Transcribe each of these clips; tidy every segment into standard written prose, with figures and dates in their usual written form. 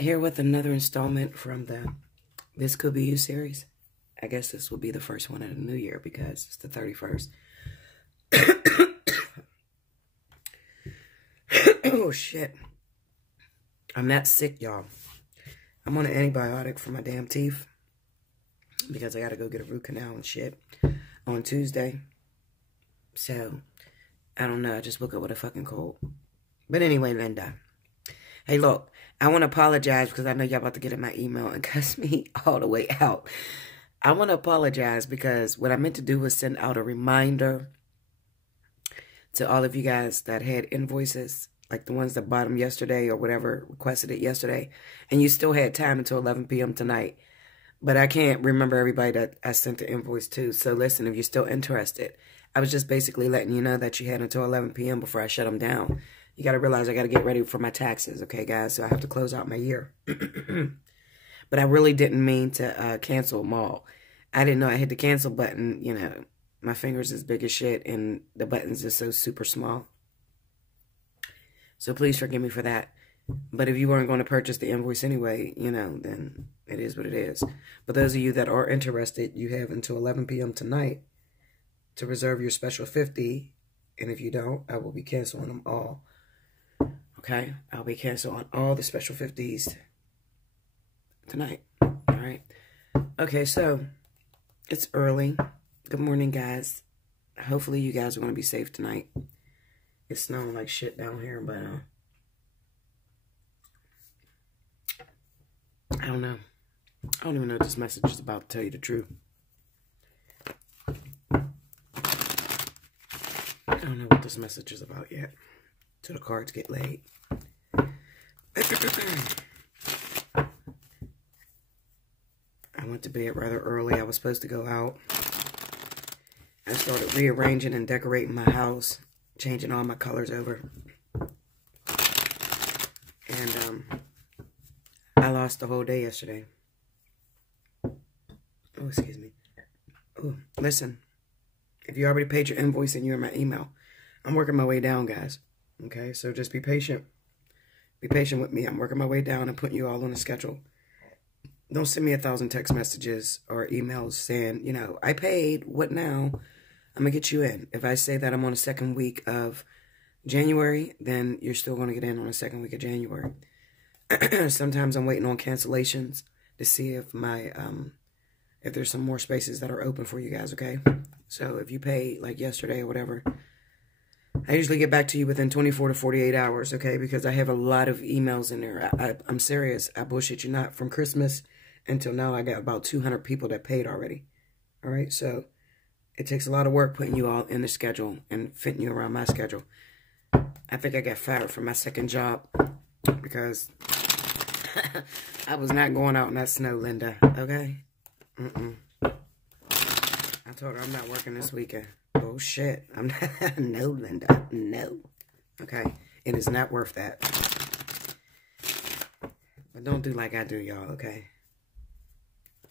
Here with another installment from the This Could Be You series. I guess this will be the first one of the new year because it's the 31st. Oh, shit. I'm that sick, y'all. I'm on an antibiotic for my damn teeth because I got to go get a root canal and shit on Tuesday. So, I don't know. I just woke up with a fucking cold. But anyway, Linda. Hey, look. I want to apologize because I know y'all about to get in my email and cuss me all the way out. I want to apologize because what I meant to do was send out a reminder to all of you guys that had invoices, like the ones that bought them yesterday or whatever, requested it yesterday, and you still had time until 11 p.m. tonight. But I can't remember everybody that I sent the invoice to. So listen, if you're still interested, I was just basically letting you know that you had until 11 p.m. before I shut them down. You got to realize I got to get ready for my taxes, okay, guys? So I have to close out my year. But I really didn't mean to cancel them all. I didn't know I hit the cancel button. You know, my finger's as big as shit, and the button's just so super small. So please forgive me for that. But if you weren't going to purchase the invoice anyway, you know, then it is what it is. But those of you that are interested, you have until 11 p.m. tonight to reserve your special 50. And if you don't, I will be canceling them all. Okay? I'll be canceling all the special 50s tonight. All right? Okay, so it's early. Good morning, guys. Hopefully you guys are going to be safe tonight. It's snowing like shit down here, but I don't know. I don't even know what this message is about, to tell you the truth. I don't know what this message is about yet. Till the cards get laid. I went to bed rather early. I was supposed to go out. I started rearranging and decorating my house. Changing all my colors over. And I lost the whole day yesterday. Oh, excuse me. Oh, listen. If you already paid your invoice and you're in my email, I'm working my way down, guys. Okay, so just be patient. Be patient with me. I'm working my way down and putting you all on a schedule. Don't send me 1,000 text messages or emails saying, you know, I paid. What now? I'm going to get you in. If I say that I'm on the second week of January, then you're still going to get in on the second week of January. Sometimes I'm waiting on cancellations to see if my if there's some more spaces that are open for you guys, okay? So if you pay like yesterday or whatever, I usually get back to you within 24 to 48 hours, okay? Because I have a lot of emails in there. I'm serious. I bullshit you not. From Christmas until now, I got about 200 people that paid already. All right? So it takes a lot of work putting you all in the schedule and fitting you around my schedule. I think I got fired from my second job because I was not going out in that snow, Linda, okay? I told her I'm not working this weekend. Oh, shit. I'm not. No, Linda. No. Okay. It is not worth that. But don't do like I do, y'all, okay?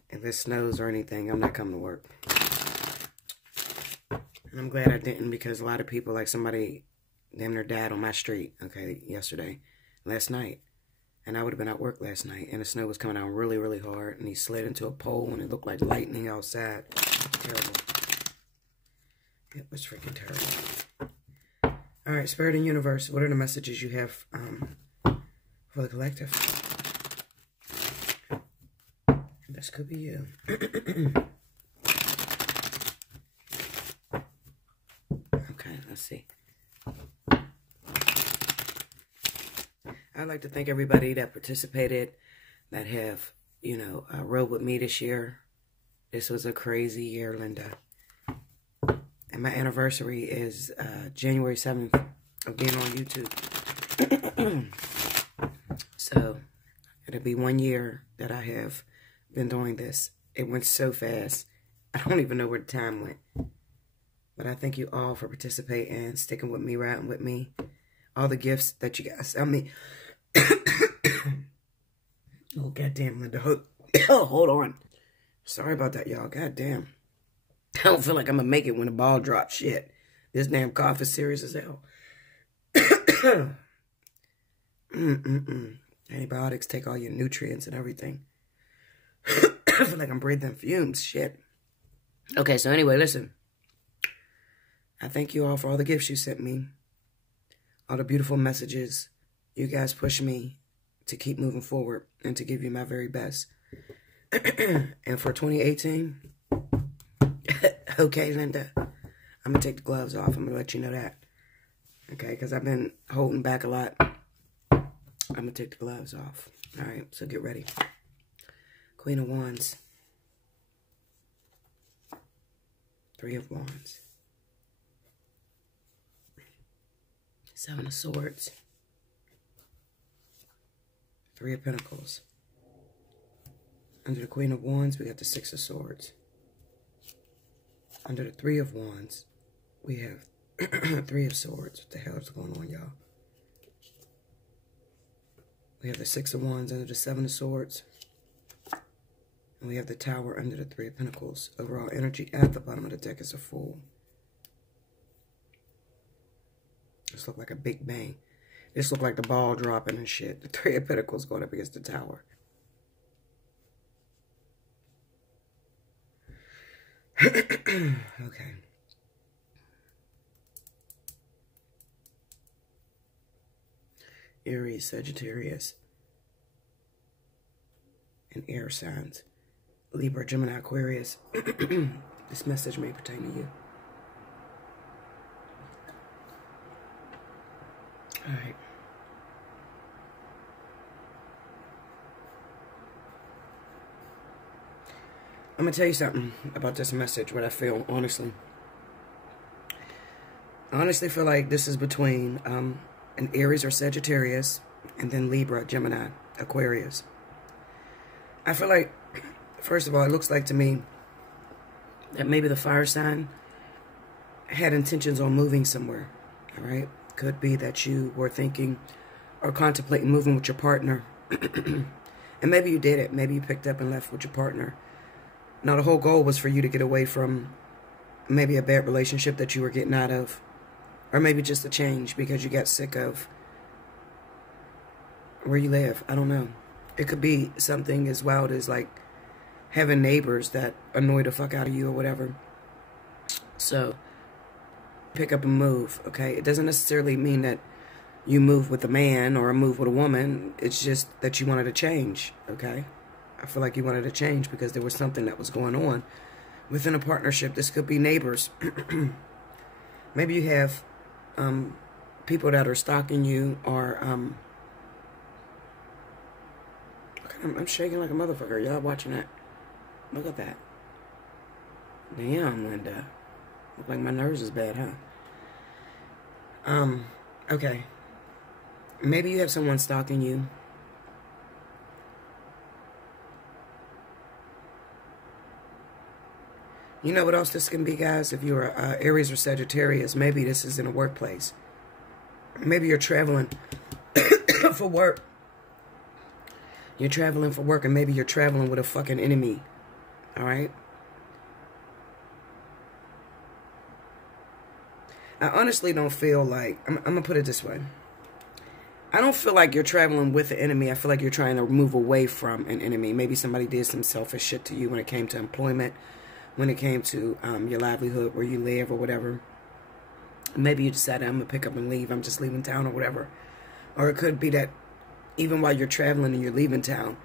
If it snows or anything, I'm not coming to work. And I'm glad I didn't because a lot of people, like somebody, damn near died on my street, okay, last night. And I would have been at work last night, and the snow was coming down really, really hard, and he slid into a pole, and it looked like lightning outside. Terrible. It was freaking terrible. All right, Spirit and Universe, what are the messages you have for the collective? This could be you. Okay, let's see. I'd like to thank everybody that participated, that have, you know, rode with me this year. This was a crazy year, Linda. And my anniversary is January 7th of being on YouTube. So, it'll be 1 year that I have been doing this. It went so fast. I don't even know where the time went. But I thank you all for participating, sticking with me, riding with me. All the gifts that you guys sent me. Oh, goddamn, Linda. Hold on. Sorry about that, y'all. Goddamn. I don't feel like I'm going to make it when the ball drops. Shit. This damn cough is serious as hell. Antibiotics take all your nutrients and everything. I feel like I'm breathing fumes. Shit. Okay, so anyway, listen. I thank you all for all the gifts you sent me. All the beautiful messages. You guys push me to keep moving forward and to give you my very best. And for 2018, okay, Linda, I'm going to take the gloves off. I'm going to let you know that. Okay, because I've been holding back a lot. I'm going to take the gloves off. All right, so get ready. Queen of Wands. Three of Wands. Seven of Swords. Three of Pentacles. Under the Queen of Wands, we got the Six of Swords. Under the Three of Wands, we have Three of Swords. What the hell is going on, y'all? We have the Six of Wands under the Seven of Swords. And we have the Tower under the Three of Pentacles. Overall energy at the bottom of the deck is a Fool. This look like a big bang. This look like the ball dropping and shit. The Three of Pentacles going up against the Tower. Okay. Aries, Sagittarius, and air signs. Libra, Gemini, Aquarius. This message may pertain to you. All right. I'm going to tell you something about this message, what I feel, honestly. I honestly feel like this is between an Aries or Sagittarius, and then Libra, Gemini, Aquarius. I feel like, first of all, it looks like to me that maybe the fire sign had intentions on moving somewhere, all right? Could be that you were thinking or contemplating moving with your partner. And maybe you did it. Maybe you picked up and left with your partner. Now, the whole goal was for you to get away from maybe a bad relationship that you were getting out of. Or maybe just a change because you got sick of where you live. I don't know. It could be something as wild as like having neighbors that annoy the fuck out of you or whatever. So, pick up and move, okay? It doesn't necessarily mean that you move with a man or move with a woman. It's just that you wanted to change, okay? I feel like you wanted to change because there was something that was going on within a partnership. This could be neighbors. Maybe you have people that are stalking you or... I'm shaking like a motherfucker. Y'all watching that? Look at that. Damn, Linda. Look like my nerves is bad, huh? Okay. Maybe you have someone stalking you. You know what else this can be, guys? If you're Aries or Sagittarius, maybe this is in a workplace. Maybe you're traveling for work. You're traveling for work, and maybe you're traveling with a fucking enemy. All right? I honestly don't feel like... I'm going to put it this way. I don't feel like you're traveling with the enemy. I feel like you're trying to move away from an enemy. Maybe somebody did some selfish shit to you when it came to employment, when it came to your livelihood, where you live or whatever. Maybe you decided, I'm going to pick up and leave. I'm just leaving town or whatever. Or it could be that even while you're traveling and you're leaving town,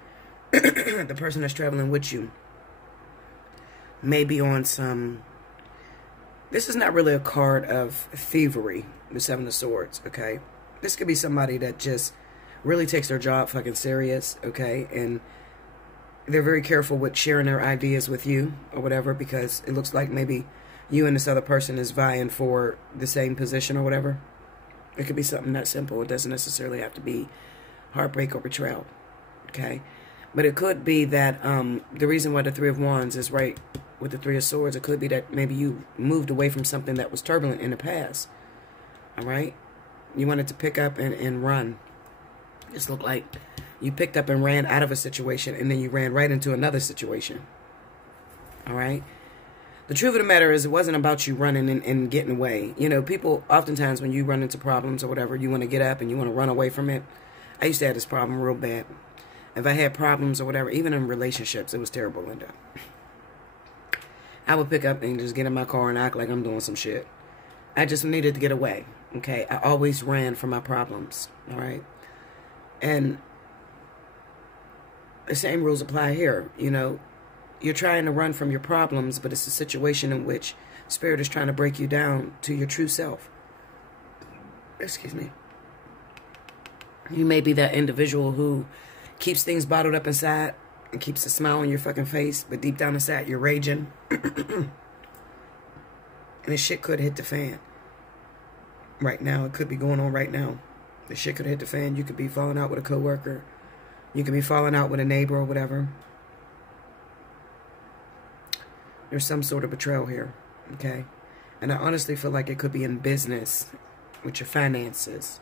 the person that's traveling with you may be on some... This is not really a card of thievery, the Seven of Swords, okay? This could be somebody that just really takes their job fucking serious, okay? And they're very careful with sharing their ideas with you or whatever, because it looks like maybe you and this other person is vying for the same position or whatever. It could be something that simple. It doesn't necessarily have to be heartbreak or betrayal, okay? But it could be that the reason why the Three of Wands is right with the Three of Swords, it could be that maybe you moved away from something that was turbulent in the past, all right? You wanted to pick up and run. This looked like you picked up and ran out of a situation, and then you ran right into another situation, all right? The truth of the matter is, it wasn't about you running and getting away. You know, people, oftentimes when you run into problems or whatever, you want to get up and you want to run away from it. I used to have this problem real bad. If I had problems or whatever, even in relationships, it was terrible, Linda. I would pick up and just get in my car and act like I'm doing some shit. I just needed to get away, okay? I always ran from my problems, all right? And the same rules apply here, you know. You're trying to run from your problems, but it's a situation in which Spirit is trying to break you down to your true self. Excuse me. You may be that individual who keeps things bottled up inside and keeps a smile on your fucking face, but deep down inside you're raging. And this shit could hit the fan. Right now, it could be going on right now. The shit could hit the fan. You could be falling out with a coworker. You could be falling out with a neighbor or whatever. There's some sort of betrayal here, okay? And I honestly feel like it could be in business with your finances.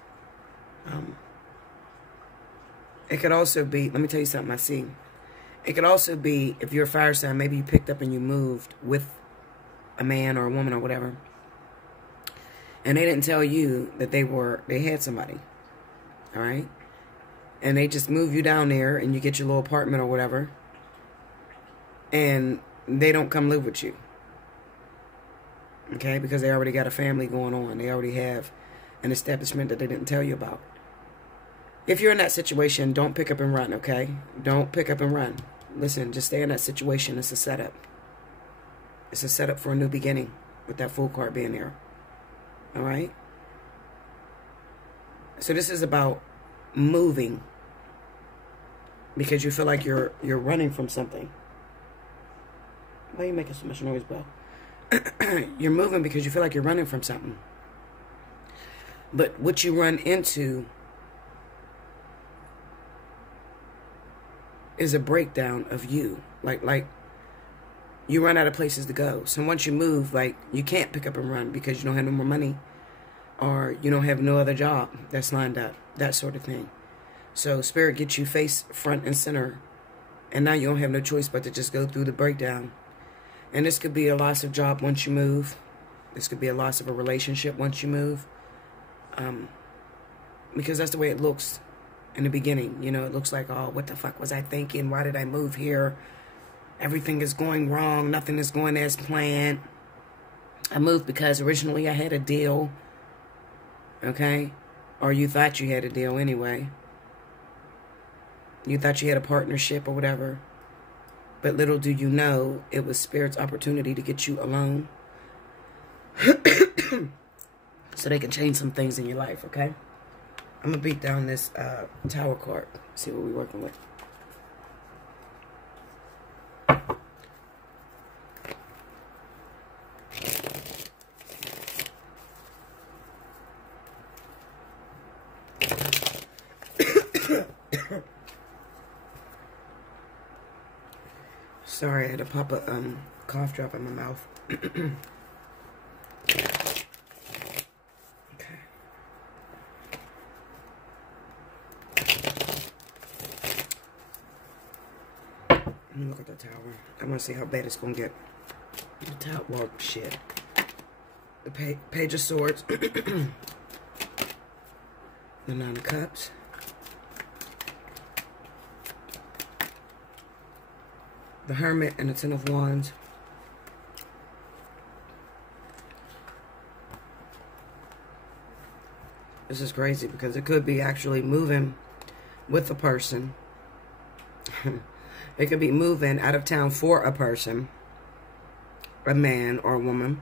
It could also be, let me tell you something I see. It could also be, if you're a fire sign, maybe you picked up and you moved with a man or a woman or whatever. And they didn't tell you that they had somebody. All right? And they just move you down there and you get your little apartment or whatever. And they don't come live with you. Okay? Because they already got a family going on. They already have an establishment that they didn't tell you about. If you're in that situation, don't pick up and run, okay? Don't pick up and run. Listen, just stay in that situation. It's a setup. It's a setup for a new beginning with that Fool card being there. All right? So this is about moving because you feel like you're running from something. Why are you making so much noise, Belle? You're moving because you feel like you're running from something. But what you run into is a breakdown of you. Like you run out of places to go. So once you move, like, you can't pick up and run because you don't have no more money or you don't have no other job that's lined up, that sort of thing. So Spirit gets you face, front, and center, and now you don't have no choice but to just go through the breakdown. And this could be a loss of job once you move. This could be a loss of a relationship once you move. Because that's the way it looks in the beginning. You know, it looks like, oh, what the fuck was I thinking? Why did I move here? Everything is going wrong. Nothing is going as planned. I moved because originally I had a deal. Okay? Or you thought you had a deal anyway. You thought you had a partnership or whatever. But little do you know, it was Spirit's opportunity to get you alone. So they can change some things in your life, okay? I'm going to beat down this Tower card. See what we're working with. Sorry, I had to pop a cough drop in my mouth. Okay. Look at the tower. I want to see how bad it's going to get. The tower, well, shit. The Page of Swords. The Nine of Cups. The Hermit and the Ten of Wands. This is crazy because it could be actually moving with a person. It could be moving out of town for a person, a man or a woman,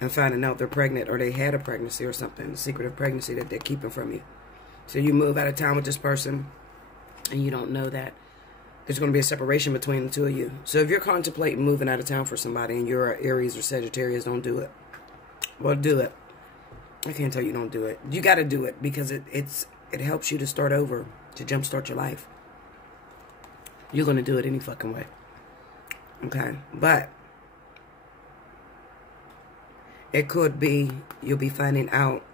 and finding out they're pregnant or they had a pregnancy or something, a secretive pregnancy that they're keeping from you. So you move out of town with this person and you don't know that there's going to be a separation between the two of you. So if you're contemplating moving out of town for somebody and you're Aries or Sagittarius, don't do it. Well, do it. I can't tell you don't do it. You got to do it because it helps you to start over, to jumpstart your life. You're going to do it any fucking way. Okay? But it could be you'll be finding out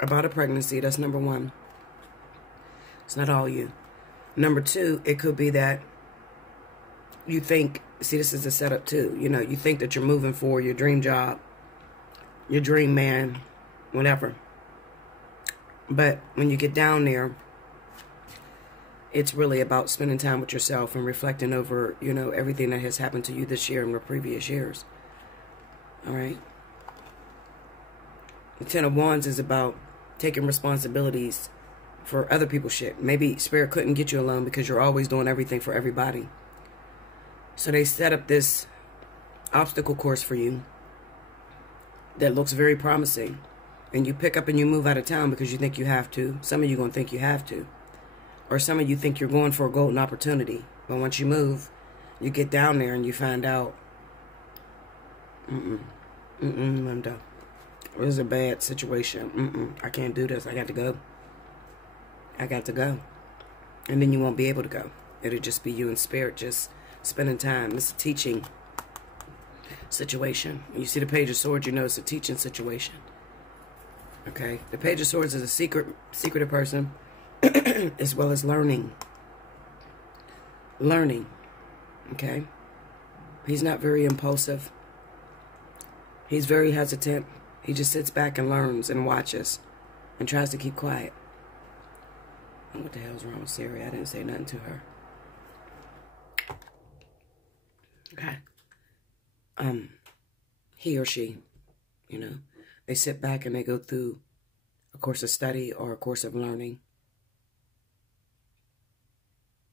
about a pregnancy. That's number one. It's not all you. Number two, it could be that you think, see, this is a setup too. You know, you think that you're moving for your dream job, your dream man, whatever. But when you get down there, it's really about spending time with yourself and reflecting over, you know, everything that has happened to you this year and the previous years. All right? The Ten of Wands is about taking responsibilities for other people's shit. Maybe Spirit couldn't get you alone because you're always doing everything for everybody. So they set up this obstacle course for you that looks very promising. And you pick up and you move out of town because you think you have to. Some of you going to think you have to. Or some of you think you're going for a golden opportunity. But once you move, you get down there and you find out, Linda, this is a bad situation. I can't do this. I got to go. I got to go. And then you won't be able to go. It'll just be you and Spirit just spending time. It's a teaching situation. When you see the Page of Swords, you know it's a teaching situation. Okay? The Page of Swords is a secretive person, as well as learning. Learning. Okay? He's not very impulsive. He's very hesitant. He just sits back and learns and watches and tries to keep quiet. Oh, what the hell's wrong with Siri? I didn't say nothing to her. Okay. He or she, you know, they sit back and they go through a course of study or a course of learning.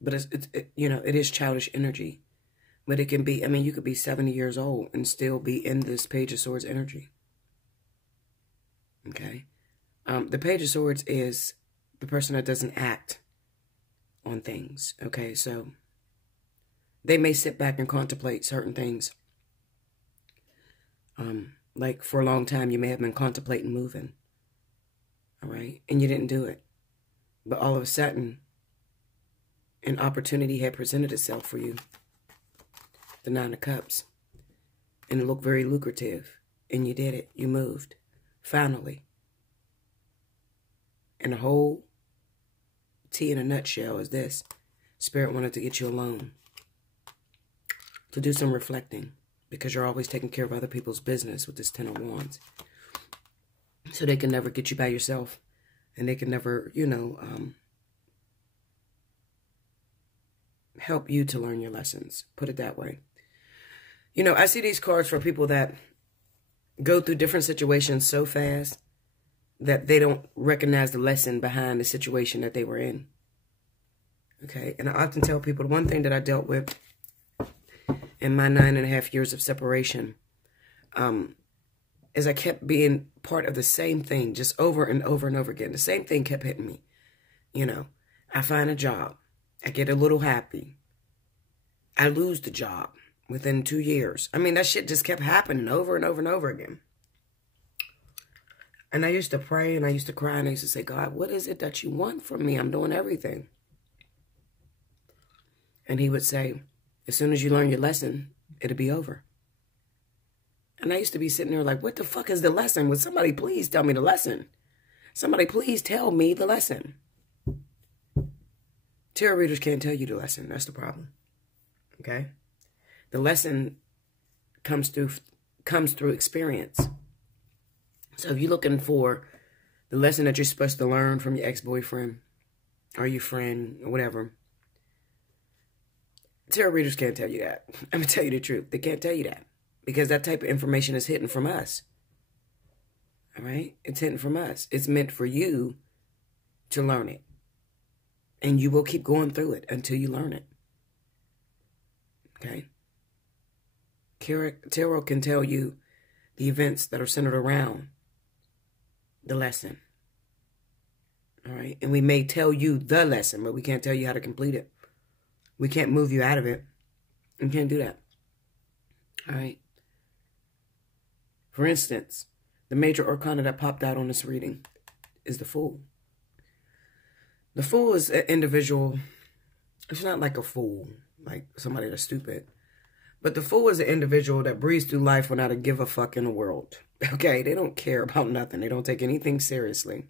But you know, it is childish energy. But it can be, I mean, you could be 70 years old and still be in this Page of Swords energy. Okay? The Page of Swords is the person that doesn't act on things. Okay? So they may sit back and contemplate certain things. Like for a long time, you may have been contemplating moving. All right? And you didn't do it. But all of a sudden, an opportunity had presented itself for you. The Nine of Cups. And it looked very lucrative. And you did it. You moved. Finally. And the whole tea in a nutshell is this. Spirit wanted to get you alone. To do some reflecting. Because you're always taking care of other people's business with this Ten of Wands. So they can never get you by yourself. And they can never, you know, help you to learn your lessons. Put it that way. You know, I see these cards for people that go through different situations so fast that they don't recognize the lesson behind the situation that they were in. Okay? And I often tell people, the one thing that I dealt with in my 9.5 years of separation is I kept being part of the same thing just over and over and over again. The same thing kept hitting me. You know, I find a job. I get a little happy. I lose the job within 2 years. I mean, that shit just kept happening over and over and over again. And I used to pray and I used to cry and I used to say, God, what is it that you want from me? I'm doing everything. And he would say, as soon as you learn your lesson, it'll be over. And I used to be sitting there like, what the fuck is the lesson? Would somebody please tell me the lesson? Somebody please tell me the lesson. Tarot readers can't tell you the lesson. That's the problem. Okay? The lesson comes through experience. So if you're looking for the lesson that you're supposed to learn from your ex-boyfriend or your friend or whatever, tarot readers can't tell you that. I'm going to tell you the truth. They can't tell you that because that type of information is hidden from us. All right? It's hidden from us. It's meant for you to learn it. And you will keep going through it until you learn it. Okay? Tarot can tell you the events that are centered around the lesson. All right? And we may tell you the lesson, but we can't tell you how to complete it. We can't move you out of it. We can't do that. All right? For instance, the major arcana that popped out on this reading is the Fool. The Fool is an individual. It's not like a fool, like somebody that's stupid. But the Fool is an individual that breathes through life without a give a fuck in the world. Okay? They don't care about nothing. They don't take anything seriously.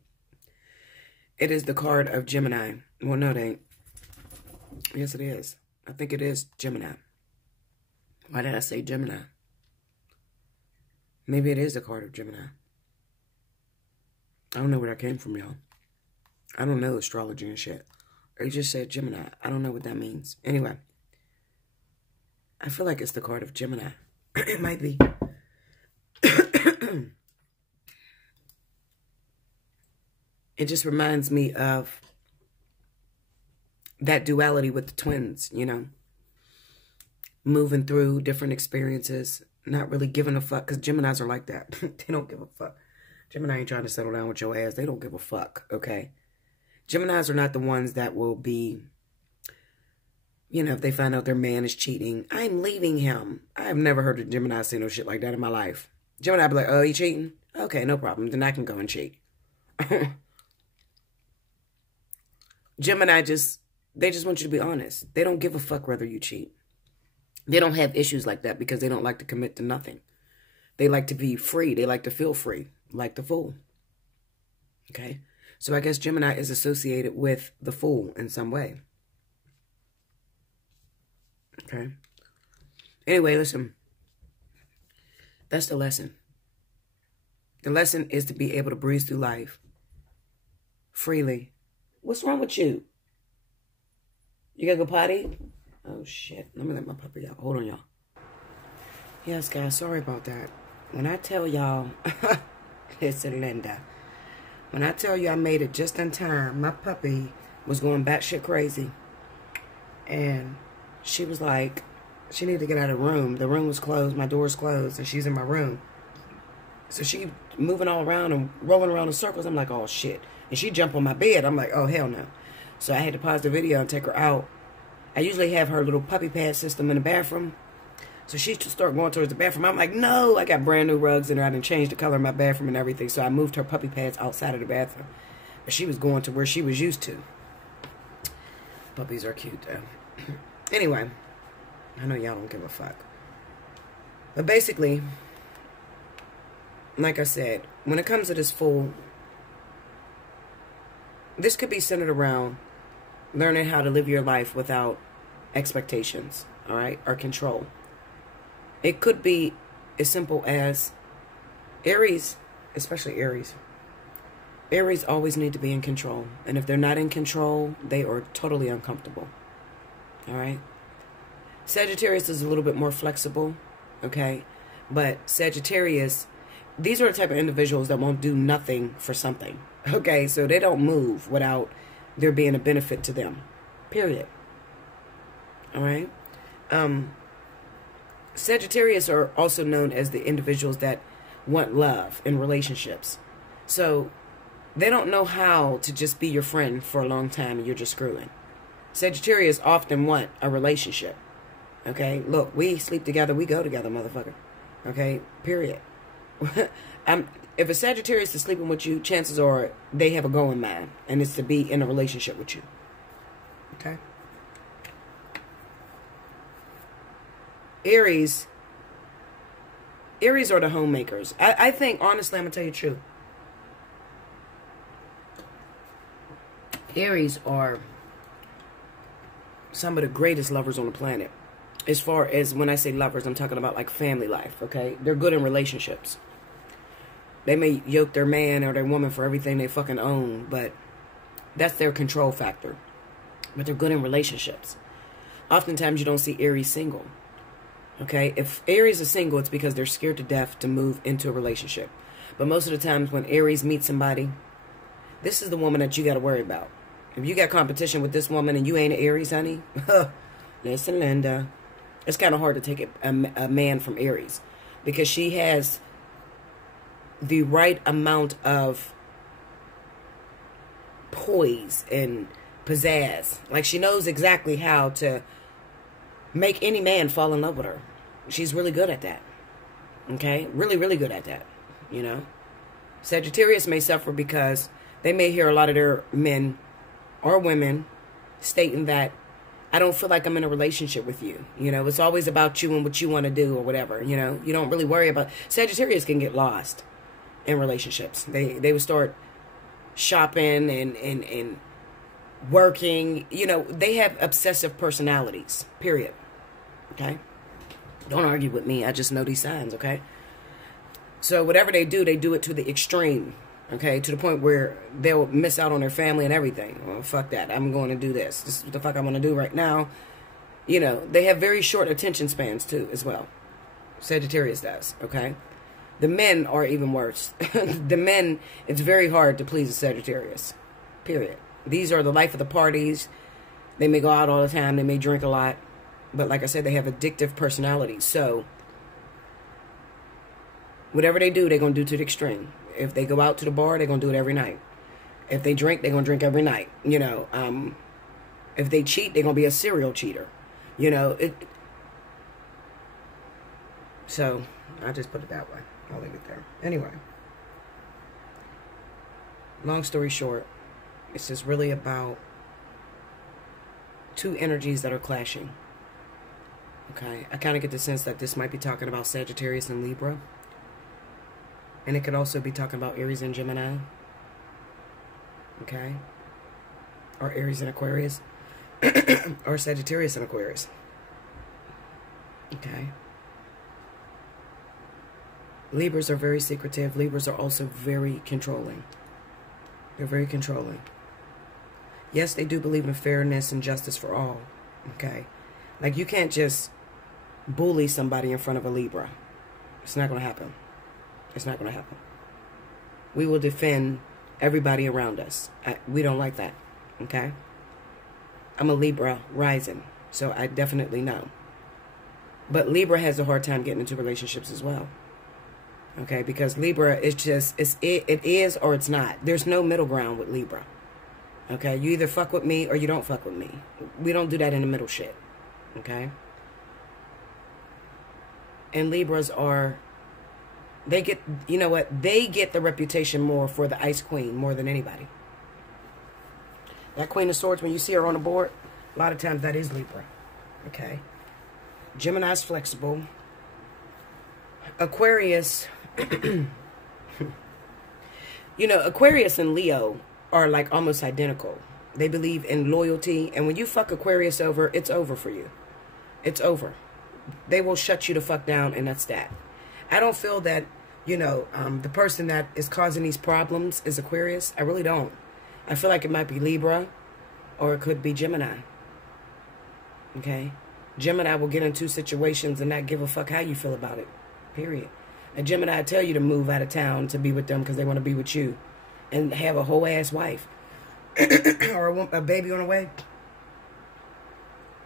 It is the card of Gemini. Well, no, it ain't. Yes, it is. I think it is Gemini. Why did I say Gemini? Maybe it is the card of Gemini. I don't know where that came from, y'all. I don't know astrology and shit. They just said Gemini. I don't know what that means. Anyway. I feel like it's the card of Gemini. It might be. It just reminds me of that duality with the twins, you know. Moving through different experiences. Not really giving a fuck. Because Geminis are like that. They don't give a fuck. Gemini ain't trying to settle down with your ass. They don't give a fuck, okay? Geminis are not the ones that will be, you know, if they find out their man is cheating, I'm leaving him. I have never heard of Gemini say no shit like that in my life. Gemini be like, oh, he cheating? Okay, no problem. Then I can go and cheat. Gemini they just want you to be honest. They don't give a fuck whether you cheat. They don't have issues like that because they don't like to commit to nothing. They like to be free. They like to feel free, like the Fool. Okay? So I guess Gemini is associated with the Fool in some way. Okay? Anyway, listen. That's the lesson. The lesson is to be able to breeze through life freely. What's wrong with you? You gotta go potty? Oh, shit. Let me let my puppy out. Hold on, y'all. Yes, guys. Sorry about that. When I tell y'all... Listen, Linda. When I tell you I made it just in time, my puppy was going batshit crazy. And she was like... She needed to get out of the room. The room was closed. My door's closed. And she's in my room. So she moving all around and rolling around in circles. I'm like, oh, shit. And she jumped on my bed. I'm like, oh, hell no. So I had to pause the video and take her out. I usually have her little puppy pad system in the bathroom. So she started going towards the bathroom. I'm like, no. I got brand new rugs in there. I done changed the color of my bathroom and everything. So I moved her puppy pads outside of the bathroom. But she was going to where she was used to. Puppies are cute, though. Anyway. I know y'all don't give a fuck. But basically, like I said, when it comes to this Fool, this could be centered around learning how to live your life without expectations, all right, or control. It could be as simple as Aries, especially Aries. Aries always need to be in control. And if they're not in control, they are totally uncomfortable, all right? Sagittarius is a little bit more flexible, okay? But Sagittarius, these are the type of individuals that won't do nothing for something, okay? So they don't move without there being a benefit to them, period. All right? Sagittarius are also known as the individuals that want love in relationships. So they don't know how to just be your friend for a long time and you're just screwing. Sagittarius often want a relationship. Okay, look, we sleep together, we go together, motherfucker. Okay, period. If a Sagittarius is sleeping with you, chances are they have a goal in mind, and it's to be in a relationship with you. Okay? Aries are the homemakers. I think, honestly, I'm going to tell you the truth. Aries are some of the greatest lovers on the planet. As far as when I say lovers, I'm talking about like family life, okay? They're good in relationships. They may yoke their man or their woman for everything they fucking own, but that's their control factor. But they're good in relationships. Oftentimes you don't see Aries single, okay? If Aries is single, it's because they're scared to death to move into a relationship. But most of the times when Aries meets somebody, this is the woman that you got to worry about. If you got competition with this woman and you ain't an Aries, honey, listen, Linda. It's kind of hard to take a man from Aries because she has the right amount of poise and pizzazz. Like she knows exactly how to make any man fall in love with her. She's really good at that. Okay? Really, really good at that. You know? Sagittarius may suffer because they may hear a lot of their men or women stating that I don't feel like I'm in a relationship with you. You know, it's always about you and what you want to do or whatever. You know, you don't really worry about... Sagittarius can get lost in relationships. They would start shopping and working. You know, they have obsessive personalities, period. Okay? Don't argue with me. I just know these signs, okay? So whatever they do it to the extreme. Okay, to the point where they'll miss out on their family and everything. Well, fuck that. I'm going to do this. This is what the fuck I'm going to do right now. You know, they have very short attention spans too, as well. Sagittarius does, okay? The men are even worse. The men, it's very hard to please a Sagittarius, period. These are the life of the parties. They may go out all the time. They may drink a lot. But like I said, they have addictive personalities. So, whatever they do, they're going to do to the extreme. If they go out to the bar, they're going to do it every night. If they drink, they're going to drink every night. You know, if they cheat, they're going to be a serial cheater. You know, so, I just put it that way. I'll leave it there. Anyway. Long story short, it's just really about two energies that are clashing. Okay? I kind of get the sense that this might be talking about Sagittarius and Libra. And it could also be talking about Aries and Gemini. Okay? Or Aries and Aquarius. Or Sagittarius and Aquarius. Okay? Libras are very secretive. Libras are also very controlling. They're very controlling. Yes, they do believe in fairness and justice for all. Okay? Like, you can't just bully somebody in front of a Libra. It's not going to happen. It's not going to happen. We will defend everybody around us. We don't like that. Okay? I'm a Libra rising, so I definitely know. But Libra has a hard time getting into relationships as well. Okay? Because Libra is just, it is or it's not. There's no middle ground with Libra. Okay? You either fuck with me or you don't fuck with me. We don't do that in the middle shit. Okay? And Libras are, they get, you know what? They get the reputation more for the Ice Queen more than anybody. That Queen of Swords, when you see her on the board, a lot of times that is Libra. Okay? Gemini's flexible. Aquarius, you know, Aquarius and Leo are like almost identical. They believe in loyalty. And when you fuck Aquarius over, it's over for you. It's over. They will shut you the fuck down, and that's that. I don't feel that, you know, the person that is causing these problems is Aquarius. I really don't. I feel like it might be Libra, or it could be Gemini. Okay? Gemini will get into situations and not give a fuck how you feel about it. Period. A Gemini tell you to move out of town to be with them because they want to be with you. And have a whole ass wife. Or a baby on the way.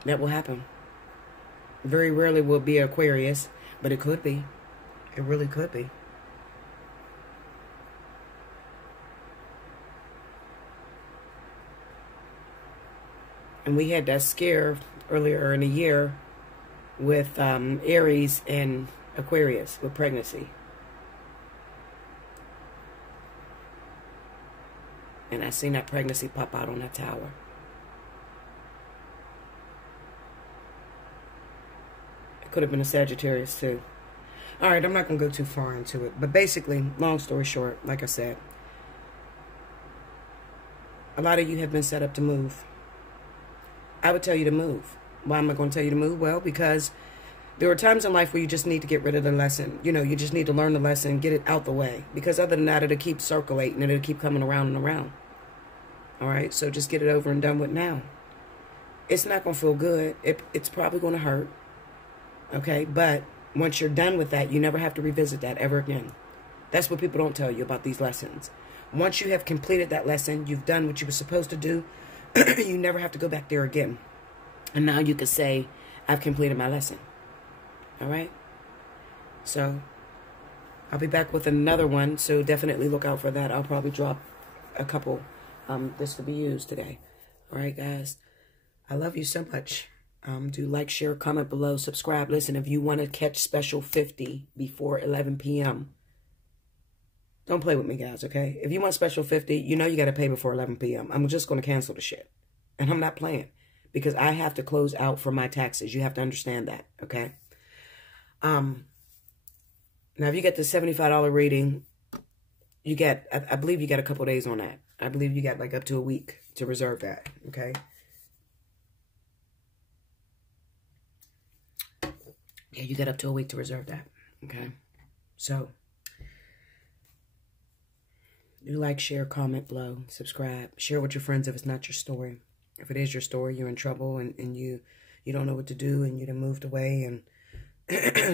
That will happen. Very rarely will be Aquarius, but it could be. It really could be. And we had that scare earlier in the year with Aries and Aquarius with pregnancy. And I seen that pregnancy pop out on that tower. It could have been a Sagittarius too. Alright, I'm not going to go too far into it. But basically, long story short, like I said, a lot of you have been set up to move. I would tell you to move. Why am I going to tell you to move? Well, because there are times in life where you just need to get rid of the lesson. You know, you just need to learn the lesson, get it out the way. Because other than that, it'll keep circulating and it'll keep coming around and around. Alright, so just get it over and done with now. It's not going to feel good. It's probably going to hurt. Okay, but once you're done with that, you never have to revisit that ever again. That's what people don't tell you about these lessons. Once you have completed that lesson, you've done what you were supposed to do, you never have to go back there again. And now you can say, I've completed my lesson. All right? So, I'll be back with another one, so definitely look out for that. I'll probably drop a couple this to be used today. All right, guys? I love you so much. Do like, share, comment below, subscribe. Listen, if you want to catch special 50 before 11 p.m., don't play with me, guys, okay? If you want special 50, you know you got to pay before 11 p.m. I'm just going to cancel the shit. And I'm not playing. Because I have to close out for my taxes. You have to understand that, okay? Now, if you get the $75 reading, you get, I believe you got a couple days on that. I believe you got like up to a week to reserve that, okay? Yeah, you got up to a week to reserve that, okay? So, Do like, share, comment below, subscribe. Share with your friends if it's not your story. If it is your story, you're in trouble and you don't know what to do and you done moved away and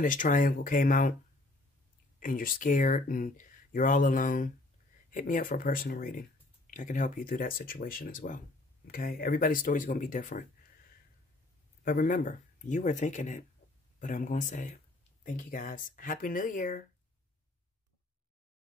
this triangle came out and you're scared and you're all alone, hit me up for a personal reading. I can help you through that situation as well. Okay? Everybody's story is going to be different. But remember, you were thinking it, but I'm going to say it. Thank you, guys. Happy New Year.